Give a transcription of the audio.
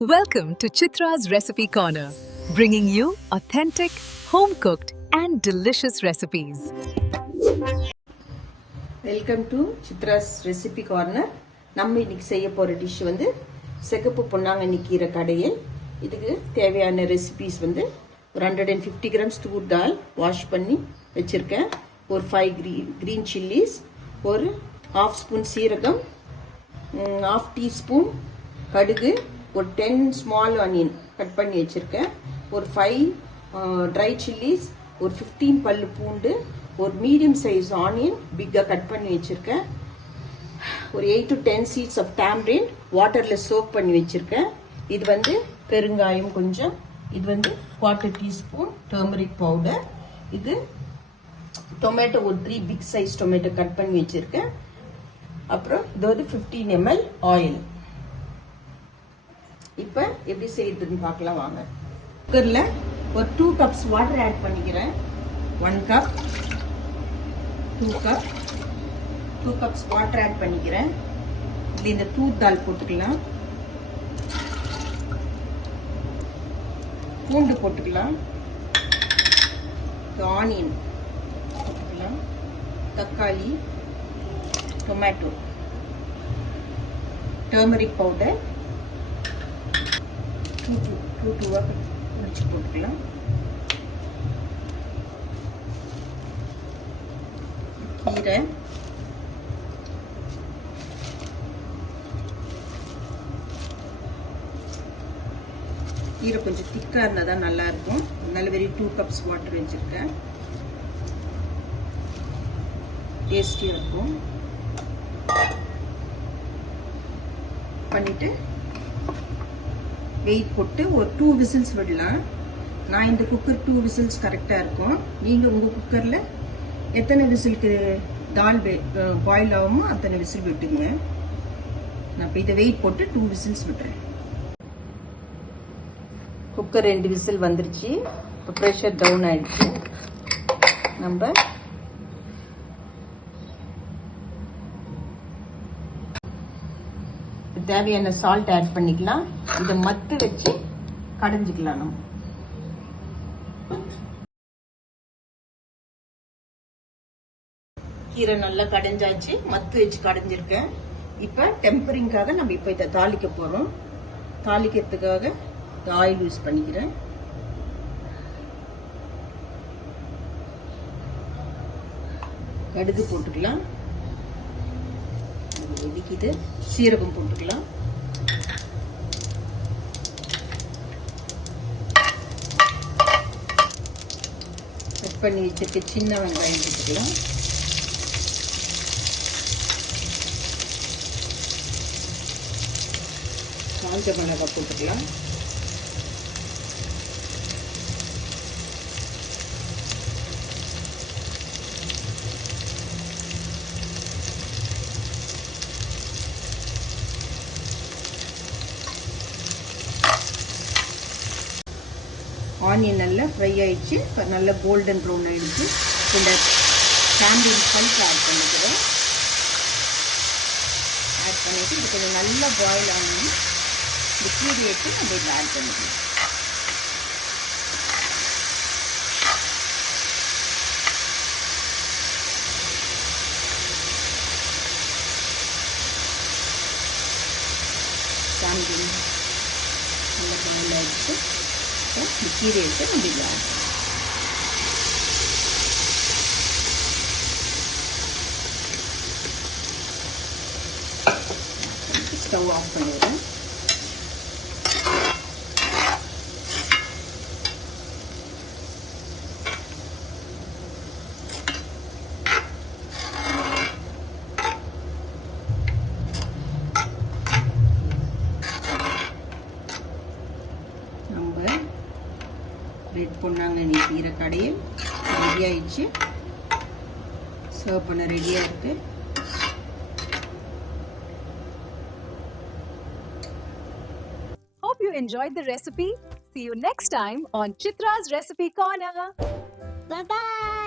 Welcome to Chitra's Recipe Corner, bringing you authentic, home-cooked and delicious recipes. Welcome to Chitra's recipe corner. நம்ம இன்னைக்கு செய்ய போற dish வந்து சிகப்பு பொன்னாங்கண்ணி கீரை கடையல். இதுக்கு தேவையான ரெசிபிஸ் வந்து ஒரு 150 கிராம்ஸ் தூர் தால் வாஷ் பண்ணி வச்சிருக்கேன், ஒரு 5 கிரீன் சில்லிஸ், ஒரு 1/2 ஸ்பூன் சீரகம், 1/2 டீஸ்பூன் கடுகு, ஒரு 10 ஸ்மால் ஆனியன் கட் பண்ணி வச்சிருக்கேன், ஒரு 5 ட்ரை சில்லிஸ், ஒரு 15 பல்லு பூண்டு, ஒரு மீடியம் சைஸ் ஆனியன் பிக்கா கட் பண்ணி வச்சிருக்கேன், ஒரு 8 to 10 சீட்ஸ் ஆஃப் tamarind வாட்டர்ல சோக் பண்ணி வச்சிருக்கேன். இது வந்து பெருங்காயம் கொஞ்சம், இது வந்து 1/4 டீஸ்பூன் டர்மரிக் பவுடர், இது டொமேட்டோ ஒரு 3 பிக் சைஸ் டொமேட்டோ கட் பண்ணி வச்சிருக்கேன், அப்புறம் இது வந்து 15 ml ஆயில். இப்ப எப்படி செய்யறதுன்னு பார்க்கலாம் வாங்க. குக்கர்ல ஒரு 2 கப்ஸ் வாட்டர் ஆட் பண்ணிக்கிறேன். 1 cup, 2 cup, 2 cups water add பண்ணிக்கிறேன். இதுல இந்த தூர் தால் போட்டுக்கலாம், பூண்டு போட்டுக்கலாம், ஆனியன் போட்டுக்கலாம், தக்காளி, டொமேட்டோ, டர்மரிக் பவுடர் 2 முடிச்சு போட்டுக்கலாம், கீரை, கீரை கொஞ்சம் திக்கா இருந்தாதான் நல்லா இருக்கும், அதனால வெறும் 2 கப்ஸ் வாட்டர் வச்சிருக்கேன், டேஸ்டியா இருக்கும். பண்ணிட்டு வெயிட் போட்டு ஒரு 2 விசில்ஸ் விடலாம். நான் இந்த குக்கர் 2 விசில்ஸ் கரெக்டா இருக்கும். நீங்க உங்க குக்கர்ல எத்தனை விசிலுக்கு தால் பாயில் ஆகுமோ அத்தனை விசில் விட்டுங்க. நான் இப்போ இதை வெயிட் போட்டு 2 விசில்ஸ் விட்டுறேன். குக்கர் 2 விசில் வந்துருச்சு, இப்போ ப்ரெஷர் டவுன் ஆயிடுச்சு. நம்ம தேவையான சால்ட் ஆட் பண்ணிக்கலாம். இதை மத்து வச்சு கடைஞ்சிக்கலாம். நம்ம கீரை நல்லா கடைஞ்சாச்சு, மத்து வச்சு கடைஞ்சிருக்கேன். இப்ப டெம்பரிங்காக நம்ம இப்ப இதை தாளிக்க போறோம். தாளிக்கிறதுக்காக ஆயில் யூஸ் பண்ணிக்கிறேன். கடுகு போட்டுக்கலாம், வெடிக்குது, சீரகம் போட்டுக்கலாம், கட் பண்ணி வச்சிருக்க சின்ன வெங்காயம் போட்டுக்கலாம், காஞ்ச மிளகாய் போட்டுக்கலாம், ஆனியன் நல்லா ஃப்ரை ஆயிடுச்சு, நல்லா கோல்டன் ப்ரௌன் ஆயிடுச்சு. இந்த tamarind பல்ப் ஆட் பண்ணிக்கிறேன். ஆட் பண்ணிட்டு இது கொஞ்சம் நல்லா பாயில் ஆகணும். இந்த கீரை எடுத்து நம்ம இதில் ஆட் பண்ணிக்கலாம். tamarind நல்லா பாயில் ஆயிடுச்சு. கீரை எடுத்து நம்ம இதில் ஆட் ஸ்டவ் ஆஃப் பண்ணிடுறேன். ரெட் பொன்னாங்கண்ணி கீரை கடையில் ரெடி ஆயிடுச்சு, சர்வ் பண்ண ரெடியா இருக்கு. Hope you enjoyed the recipe. See you next time on Chitra's Recipe Corner. Bye-bye.